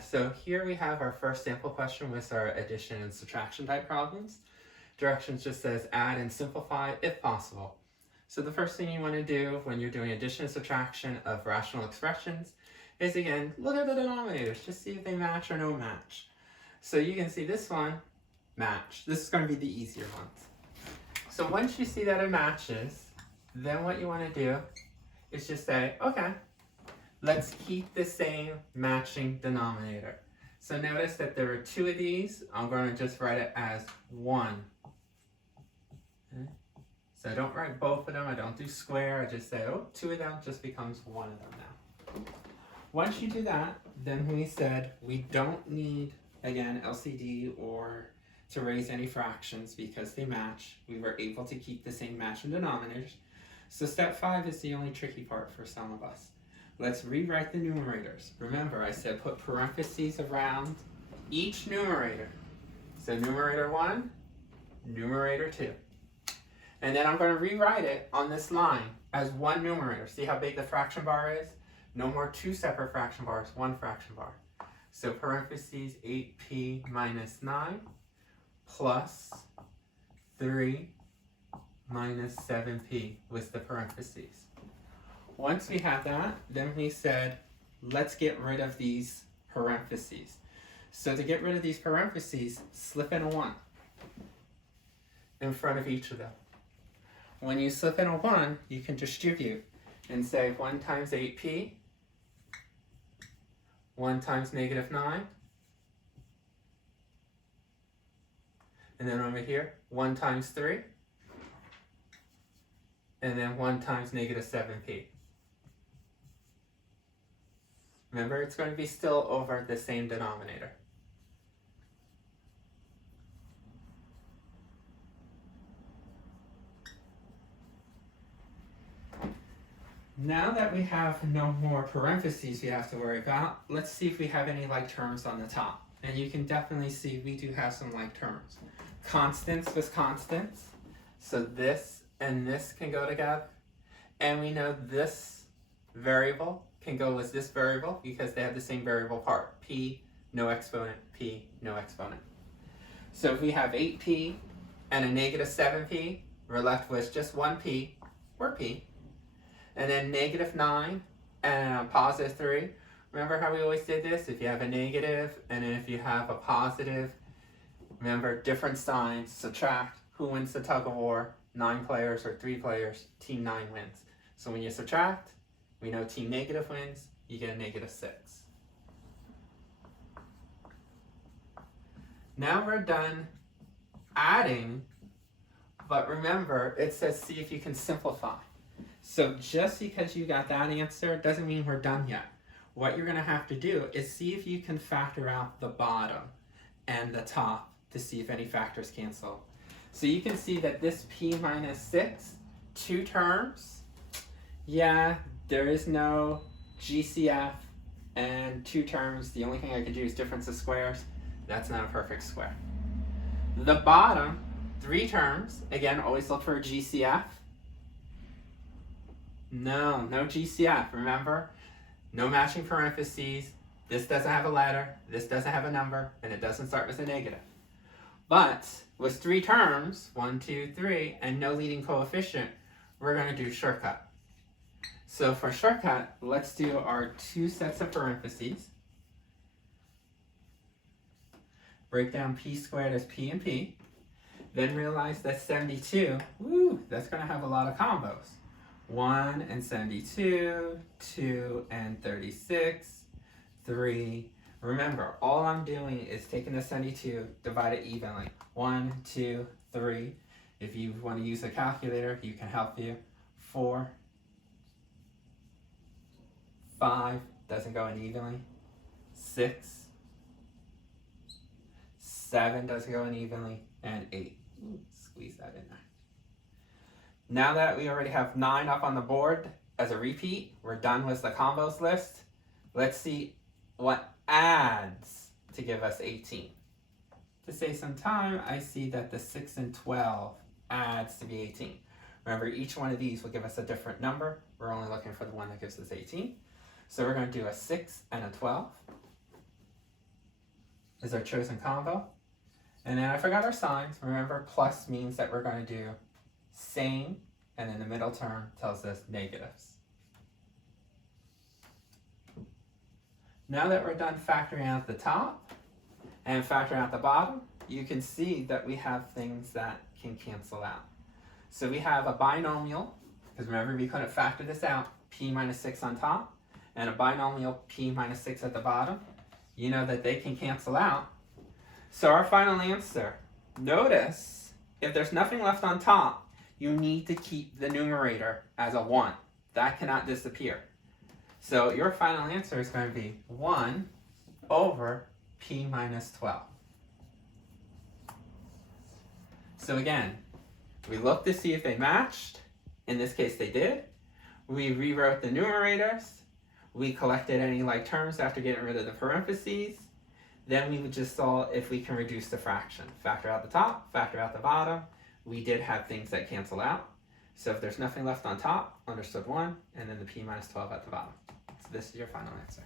So here we have our first sample question with our addition and subtraction type problems. Directions just says add and simplify if possible. So the first thing you want to do when you're doing addition and subtraction of rational expressions is, again, look at the denominators, just see if they match or no match. So you can see this one, match. This is going to be the easier ones. So once you see that it matches, then what you want to do is just say, okay, let's keep the same matching denominator. So notice that there are two of these. I'm going to just write it as 1. Okay. So I don't write both of them. I don't do square. I just say, oh, 2 of them just becomes 1 of them now. Once you do that, then we said we don't need, again, LCD or to raise any fractions because they match. We were able to keep the same matching denominators. So step 5 is the only tricky part for some of us. Let's rewrite the numerators. Remember, I said put parentheses around each numerator. So numerator 1, numerator 2. And then I'm going to rewrite it on this line as one numerator. See how big the fraction bar is? No more 2 separate fraction bars, 1 fraction bar. So parentheses 8p minus 9 plus 3 minus 7p with the parentheses. Once we have that, then we said, let's get rid of these parentheses. So to get rid of these parentheses, slip in a 1 in front of each of them. When you slip in a 1, you can distribute and say 1 times 8p, 1 times negative 9, and then over here, 1 times 3, and then 1 times negative 7p. Remember, it's going to be still over the same denominator. Now that we have no more parentheses we have to worry about, let's see if we have any like terms on the top. And you can definitely see we do have some like terms. Constants with constants. So this and this can go together. And we know this variable can go with this variable because they have the same variable part. P, no exponent, P, no exponent. So if we have 8p and a negative 7p, we're left with just 1p, or p. And then negative 9 and a positive 3. Remember how we always did this? If you have a negative and then if you have a positive, remember different signs, subtract. Who wins the tug of war? 9 players or 3 players, team 9 wins. So when you subtract, we know team negative wins, you get a negative 6. Now we're done adding, but remember, it says see if you can simplify. So just because you got that answer doesn't mean we're done yet. What you're going to have to do is see if you can factor out the bottom and the top to see if any factors cancel. So you can see that this p minus 6, 2 terms, yeah, there is no GCF and 2 terms. The only thing I could do is difference of squares. That's not a perfect square. The bottom, 3 terms, again, always look for a GCF. No GCF, remember? No matching parentheses. This doesn't have a letter, this doesn't have a number, and it doesn't start with a negative. But with 3 terms, 1, 2, 3, and no leading coefficient, we're going to do shortcut. So for shortcut, let's do our 2 sets of parentheses. Break down p squared as p and p. Then realize that 72, that's going to have a lot of combos. 1 and 72, 2 and 36, 3. Remember, all I'm doing is taking the 72, divide it evenly. 1, 2, 3. If you want to use a calculator, you can help you. 4, 5, doesn't go in evenly. 6, 7 doesn't go in evenly, and 8. Squeeze that in there. Now that we already have 9 up on the board as a repeat, we're done with the combos list. Let's see what adds to give us 18. To save some time, I see that the 6 and 12 adds to be 18. Remember, each one of these will give us a different number. We're only looking for the one that gives us 18. So we're going to do a 6 and a 12. is our chosen combo. And then I forgot our signs. Remember, plus means that we're going to do same, and then the middle term tells us negatives. Now that we're done factoring out the top and factoring out the bottom, you can see that we have things that can cancel out. So we have a binomial, because remember we couldn't factor this out, p minus 6 on top, and a binomial p minus 6 at the bottom. You know that they can cancel out. So our final answer, notice if there's nothing left on top, you need to keep the numerator as a 1. That cannot disappear. So your final answer is going to be 1 over p minus 12. So again, we looked to see if they matched. In this case, they did. We rewrote the numerators. We collected any like terms after getting rid of the parentheses. Then we would just saw if we can reduce the fraction. Factor out the top, factor out the bottom. We did have things that cancel out. So if there's nothing left on top, understood 1, and then the p minus 12 at the bottom. So this is your final answer.